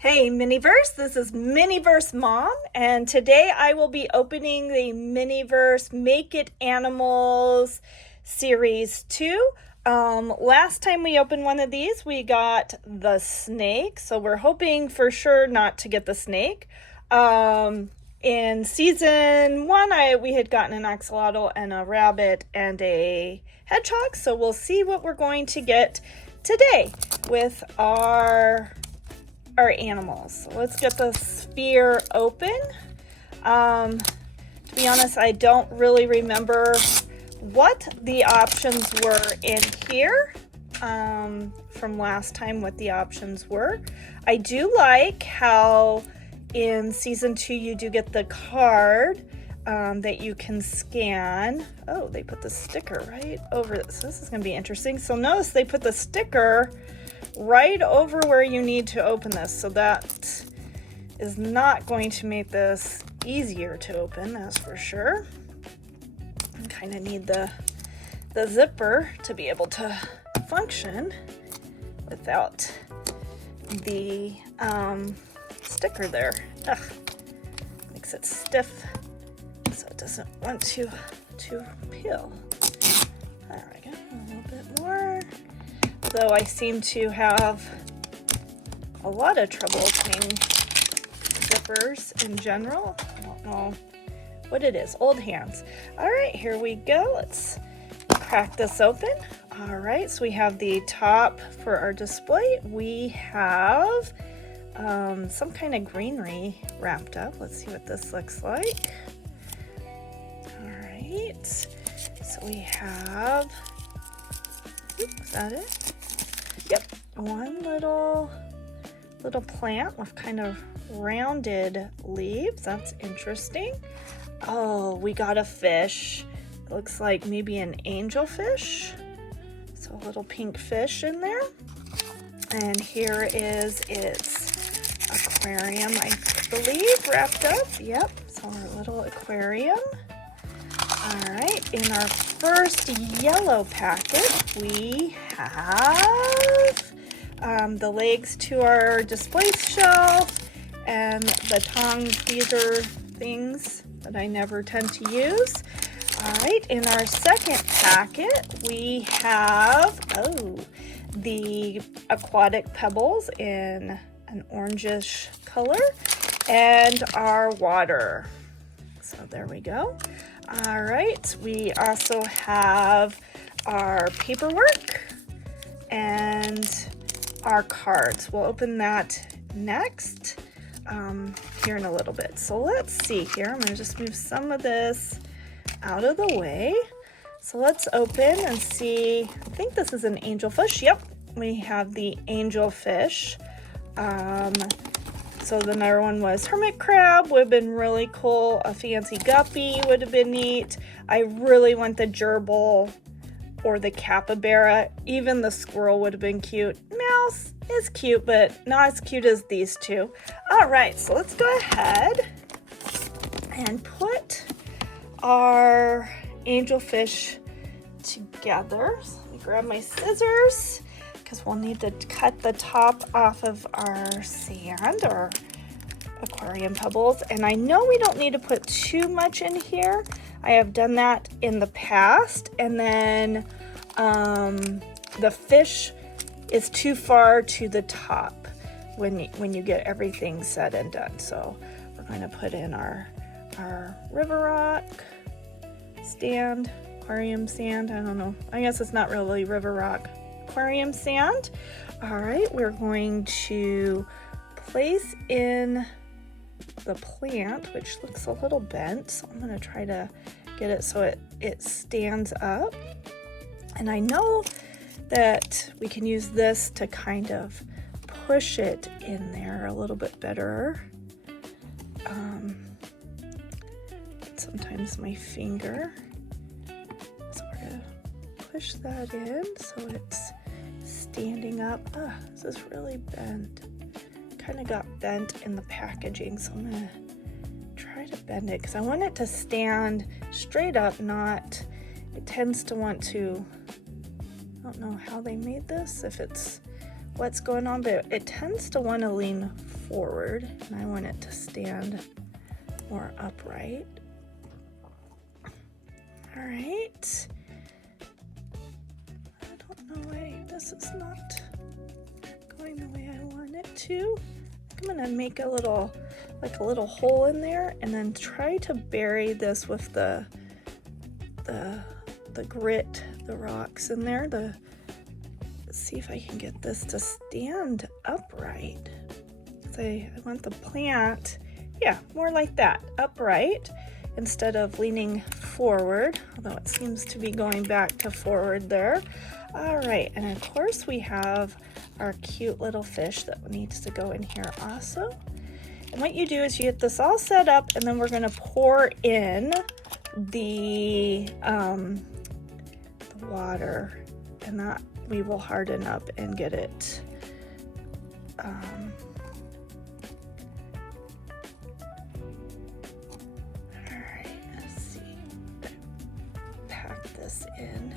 Hey MiniVerse, this is MiniVerseMom, and today I will be opening the MiniVerse Make It Animals Series 2. Last time we opened one of these, we got the snake, so we're hoping for sure not to get the snake. In season 1, we had gotten an axolotl and a rabbit and a hedgehog, so we'll see what we're going to get today with our animals. So let's get the sphere open. To be honest, I don't really remember what the options were in here from last time, what the options were. I do like how in season 2 you do get the card that you can scan. Oh, they put the sticker right over this. This is going to be interesting. So notice they put the sticker right over where you need to open this, so that is not going to make this easier to open, that's for sure. I kind of need the zipper to be able to function without the sticker there. Ugh, makes it stiff so it doesn't want to peel. There we go, a little bit more. Though I seem to have a lot of trouble opening zippers in general. I don't know what it is. Old hands. All right, here we go. Let's crack this open. All right, so we have the top for our display. We have some kind of greenery wrapped up. Let's see what this looks like. All right, so we have, is that it? Yep, one little plant with kind of rounded leaves. That's interesting. Oh, we got a fish. It looks like maybe an angelfish. So a little pink fish in there. And here is its aquarium, I believe, wrapped up. Yep, so our little aquarium. All right, in our first yellow packet, we have the legs to our display shelf and the tongs. These are things that I never tend to use. All right, in our second packet, we have, the aquatic pebbles in an orangish color and our water. So there we go. All right, we also have our paperwork and our cards. We'll open that next here in a little bit. So let's see here. I'm gonna just move some of this out of the way. So let's open and see. I think this is an angelfish. Yep, we have the angelfish. So the other one was hermit crab, would have been really cool. A fancy guppy would have been neat. I really want the gerbil or the capybara. Even the squirrel would have been cute. Mouse is cute, but not as cute as these two. All right, so let's go ahead and put our angelfish together. So let me grab my scissors, because we'll need to cut the top off of our sand or aquarium pebbles. And I know we don't need to put too much in here. I have done that in the past. And then the fish is too far to the top when you get everything said and done. So we're going to put in our river rock stand, aquarium sand. I don't know. I guess it's not really river rock. Aquarium sand. All right, we're going to place in the plant, which looks a little bent, so I'm going to try to get it so it stands up. And I know that we can use this to kind of push it in there a little bit better. Sometimes my finger, so we're going to push that in so it's standing up. This is really bent. Kind of got bent in the packaging, so I'm gonna try to bend it because I want it to stand straight up, not, it tends to want to, I don't know how they made this, if it's what's going on, but it tends to want to lean forward, and I want it to stand more upright. All right. I don't know why this is not going the way I want it to. I'm gonna make a little hole in there, and then try to bury this with the grit, the rocks in there. Let's see if I can get this to stand upright. I want the plant, yeah, more like that, upright, instead of leaning forward, although it seems to be going back to forward there. All right, and of course we have our cute little fish that needs to go in here also. And what you do is you get this all set up, and then we're gonna pour in the water, and that we will harden up and get it all right, let's see, pack this in.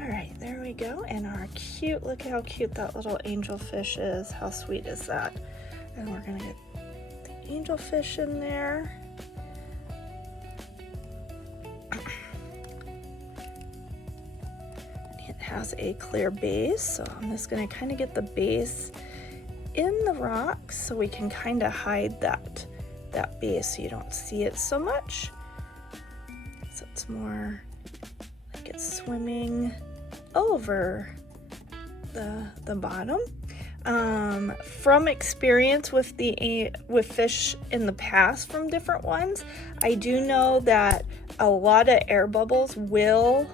All right, there we go. And our cute, look how cute that little angelfish is. How sweet is that? And we're gonna get the angelfish in there. It has a clear base, so I'm just gonna kind of get the base in the rocks so we can kind of hide that base so you don't see it so much. So it's more like it's swimming over the bottom. From experience with fish in the past from different ones, I do know that a lot of air bubbles will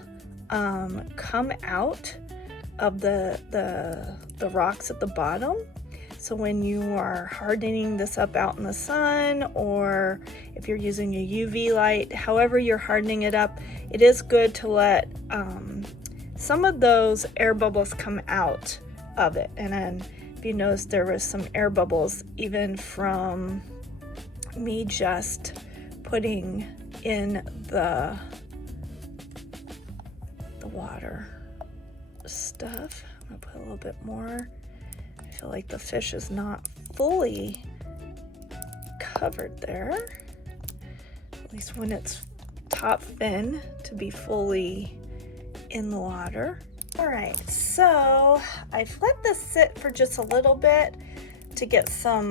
come out of the rocks at the bottom. So when you are hardening this up out in the sun, or if you're using a UV light, however you're hardening it up, it is good to let some of those air bubbles come out of it. And then if you notice, there was some air bubbles even from me just putting in the water stuff. I'm gonna put a little bit more. I feel like the fish is not fully covered there, at least when it's top fin, to be fully in the water. All right, so I've let this sit for just a little bit to get some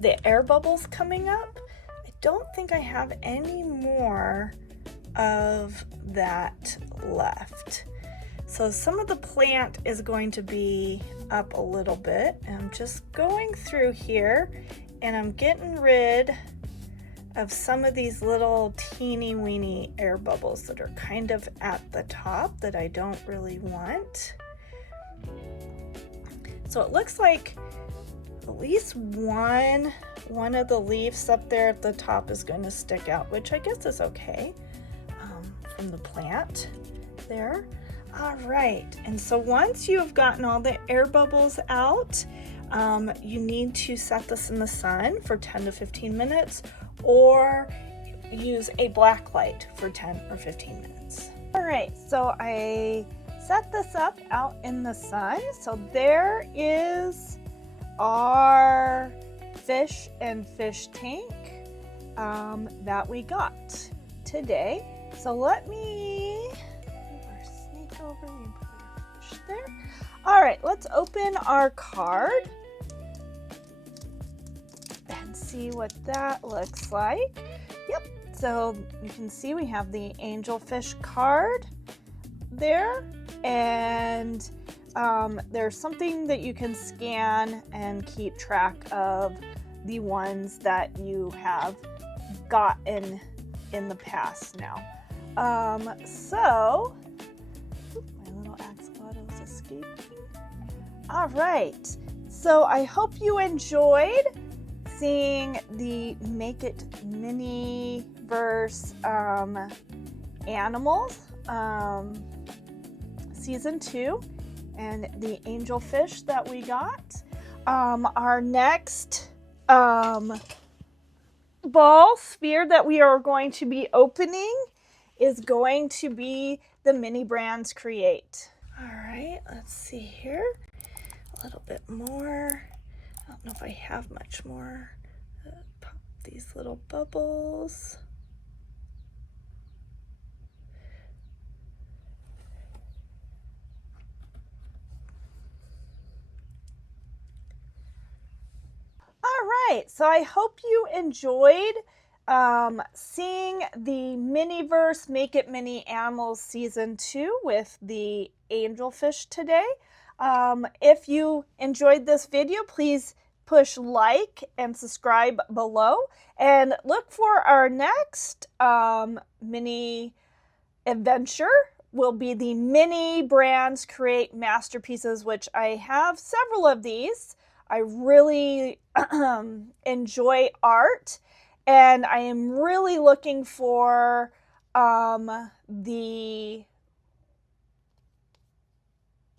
the air bubbles coming up. I don't think I have any more of that left. So some of the plant is going to be up a little bit, and I'm just going through here and I'm getting rid of some of these little teeny weeny air bubbles that are kind of at the top that I don't really want. So it looks like at least one of the leaves up there at the top is going to stick out, which I guess is okay from the plant there. All right, and so once you have gotten all the air bubbles out, you need to set this in the sun for 10 to 15 minutes or use a black light for 10 or 15 minutes. All right, so I set this up out in the sun. So there is our fish and fish tank that we got today. So let me move our snake over and put our fish there. All right, let's open our card and see what that looks like. Yep, so you can see we have the angelfish card there, and there's something that you can scan and keep track of the ones that you have gotten in the past now. So my little axolotl is escaping. All right, so I hope you enjoyed seeing the Make It MiniVerse animals season 2 and the angelfish that we got. Our next ball sphere that we are going to be opening is going to be the Mini Brands Create. All right, let's see here. a little bit more. I don't know if I have much more. Pop these little bubbles. All right, so I hope you enjoyed seeing the MiniVerse Make It Mini Animals Season 2 with the angelfish today. If you enjoyed this video, please push like and subscribe below, and look for our next mini adventure. Will be the Mini Brands Create Masterpieces, which I have several of these. I really enjoy art, and I am really looking for the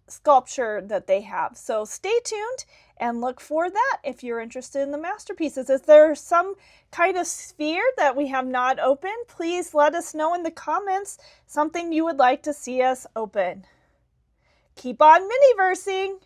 sculpture that they have. So stay tuned and look for that if you're interested in the masterpieces. Is there some kind of sphere that we have not opened? Please let us know in the comments something you would like to see us open. Keep on mini-versing!